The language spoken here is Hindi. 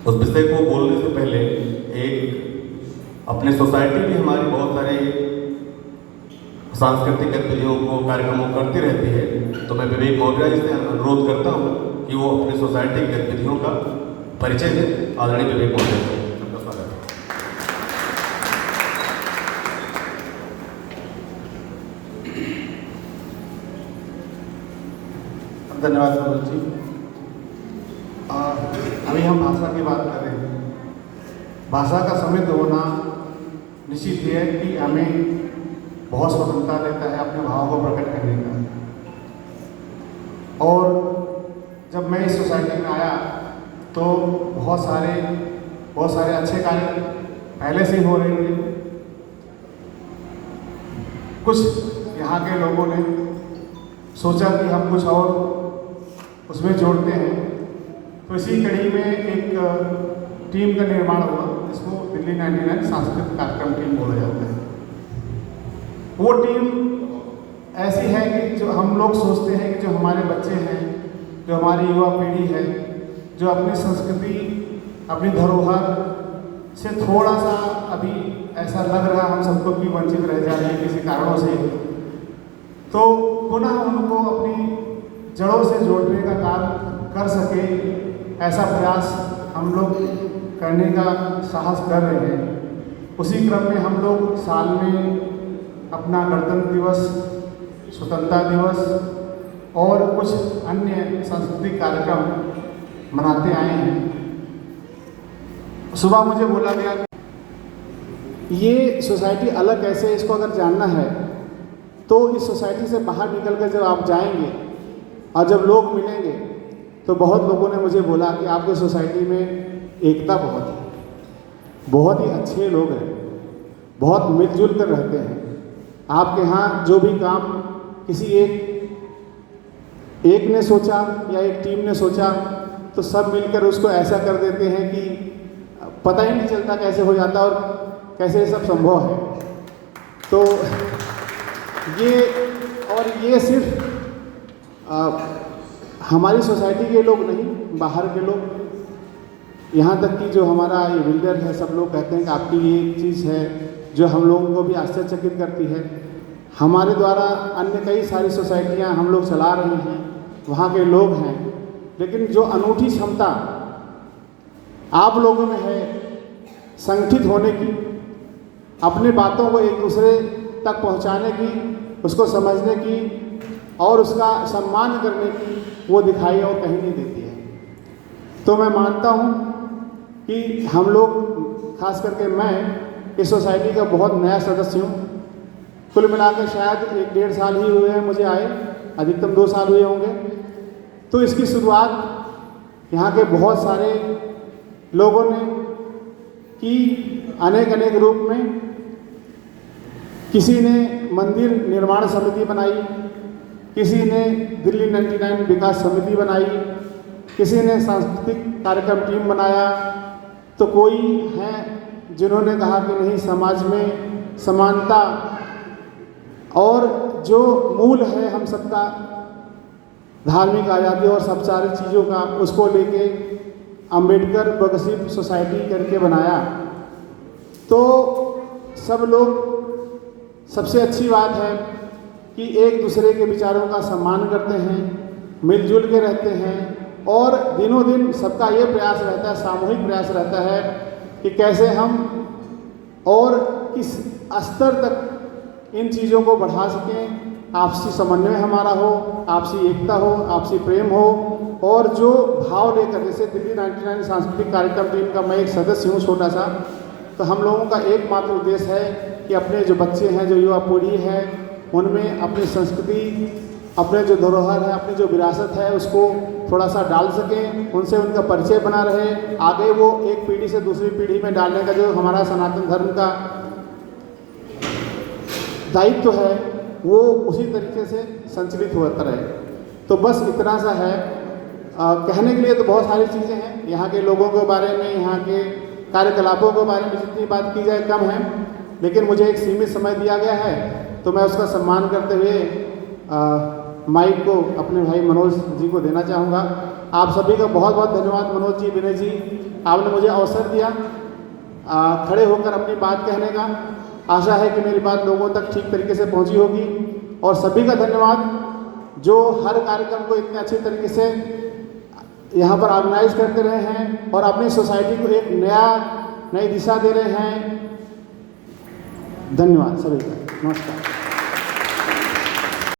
उस विषय को बोलने से पहले एक अपने सोसाइटी में हमारी बहुत सारे सांस्कृतिक गतिविधियों को कार्यक्रमों करती रहती है, तो मैं विवेक मौर्य जी से अनुरोध करता हूँ कि वो अपनी सोसाइटी की गतिविधियों का परिचय दें। आदरणीय विवेक मौर्य जी, आपका स्वागत है। धन्यवाद मनोज जी। अभी हम भाषा की बात कर रहे हैं। भाषा का समृद्ध होना निश्चित है कि हमें बहुत स्वतंत्रता देता है अपने भावों को प्रकट करने का। और जब मैं इस सोसाइटी में आया तो बहुत सारे अच्छे कार्य पहले से ही हो रहे थे। कुछ यहाँ के लोगों ने सोचा कि हम कुछ और उसमें जोड़ते हैं, तो इसी कड़ी में एक टीम का निर्माण हुआ जिसको दिल्ली 99 सांस्कृतिक कार्यक्रम टीम बोला जाता है। वो टीम ऐसी है कि जो हम लोग सोचते हैं कि जो हमारे बच्चे हैं, जो हमारी युवा पीढ़ी है, जो अपनी संस्कृति, अपनी धरोहर से थोड़ा सा अभी ऐसा लग रहा हम सबको कि वंचित रह जा रही है किसी कारणों से, तो पुनः उनको अपनी जड़ों से जोड़ने का काम कर सके, ऐसा प्रयास हम लोग करने का साहस कर रहे हैं। उसी क्रम में हम लोग साल में अपना गणतंत्र दिवस, स्वतंत्रता दिवस और कुछ अन्य सांस्कृतिक कार्यक्रम मनाते आए हैं। सुबह मुझे बोला गया कि ये सोसाइटी अलग कैसे है, इसको अगर जानना है तो इस सोसाइटी से बाहर निकल कर जब आप जाएंगे और जब लोग मिलेंगे तो बहुत लोगों ने मुझे बोला कि आपके सोसाइटी में एकता बहुत है, बहुत ही अच्छे लोग हैं, बहुत मिलजुल कर रहते हैं। आपके यहाँ जो भी काम किसी एक ने सोचा या एक टीम ने सोचा तो सब मिलकर उसको ऐसा कर देते हैं कि पता ही नहीं चलता कैसे हो जाता और कैसे सब संभव है। तो ये सिर्फ हमारी सोसाइटी के लोग नहीं, बाहर के लोग, यहाँ तक कि जो हमारा ये बिल्डर है, सब लोग कहते हैं कि आपकी ये एक चीज़ है जो हम लोगों को भी आश्चर्यचकित करती है। हमारे द्वारा अन्य कई सारी सोसाइटियाँ हम लोग चला रहे हैं, वहाँ के लोग हैं, लेकिन जो अनूठी क्षमता आप लोगों में है संगठित होने की, अपने बातों को एक दूसरे तक पहुँचाने की, उसको समझने की और उसका सम्मान करने की, वो दिखाई और कहीं नहीं देती है। तो मैं मानता हूँ कि हम लोग, खास करके मैं इस सोसाइटी का बहुत नया सदस्य हूँ। कुल मिलाकर शायद 1-1.5 साल ही हुए हैं मुझे आए, अधिकतम 2 साल हुए होंगे। तो इसकी शुरुआत यहाँ के बहुत सारे लोगों ने की, अनेक रूप में। किसी ने मंदिर निर्माण समिति बनाई, किसी ने दिल्ली 99 विकास समिति बनाई, किसी ने सांस्कृतिक कार्यक्रम टीम बनाया, तो कोई हैं जिन्होंने कहा कि नहीं, समाज में समानता और जो मूल है हम सबका, धार्मिक आज़ादी और सब सारी चीज़ों का, उसको लेके अंबेडकर प्रोग्रेसिव सोसाइटी करके बनाया। तो सब लोग, सबसे अच्छी बात है कि एक दूसरे के विचारों का सम्मान करते हैं, मिलजुल के रहते हैं और दिनों दिन सबका ये प्रयास रहता है, सामूहिक प्रयास रहता है कि कैसे हम और किस स्तर तक इन चीज़ों को बढ़ा सकें, आपसी समन्वय हमारा हो, आपसी एकता हो, आपसी प्रेम हो और जो भाव लेकर, जैसे दिल्ली 99 सांस्कृतिक कार्यक्रम टीम का मैं एक सदस्य हूँ छोटा सा, तो हम लोगों का एकमात्र उद्देश्य है कि अपने जो बच्चे हैं, जो युवा पीढ़ी है, उनमें अपनी संस्कृति, अपने जो धरोहर है, अपनी जो विरासत है, उसको थोड़ा सा डाल सकें, उनसे उनका परिचय बना रहे, आगे वो एक पीढ़ी से दूसरी पीढ़ी में डालने का जो हमारा सनातन धर्म का दायित्व है वो उसी तरीके से संचालित होता रहे। तो बस इतना सा है। कहने के लिए तो बहुत सारी चीज़ें हैं, यहाँ के लोगों के बारे में, यहाँ के कार्यकलापों के बारे में जितनी बात की जाए कम है, लेकिन मुझे एक सीमित समय दिया गया है तो मैं उसका सम्मान करते हुए माइक को अपने भाई मनोज जी को देना चाहूँगा। आप सभी का बहुत बहुत धन्यवाद मनोज जी, विनय जी, आपने मुझे अवसर दिया खड़े होकर अपनी बात कहने का। आशा है कि मेरी बात लोगों तक ठीक तरीके से पहुंची होगी। और सभी का धन्यवाद जो हर कार्यक्रम को इतने अच्छे तरीके से यहाँ पर ऑर्गेनाइज करते रहे हैं और अपनी सोसाइटी को एक नई दिशा दे रहे हैं। धन्यवाद सभी का, नमस्कार।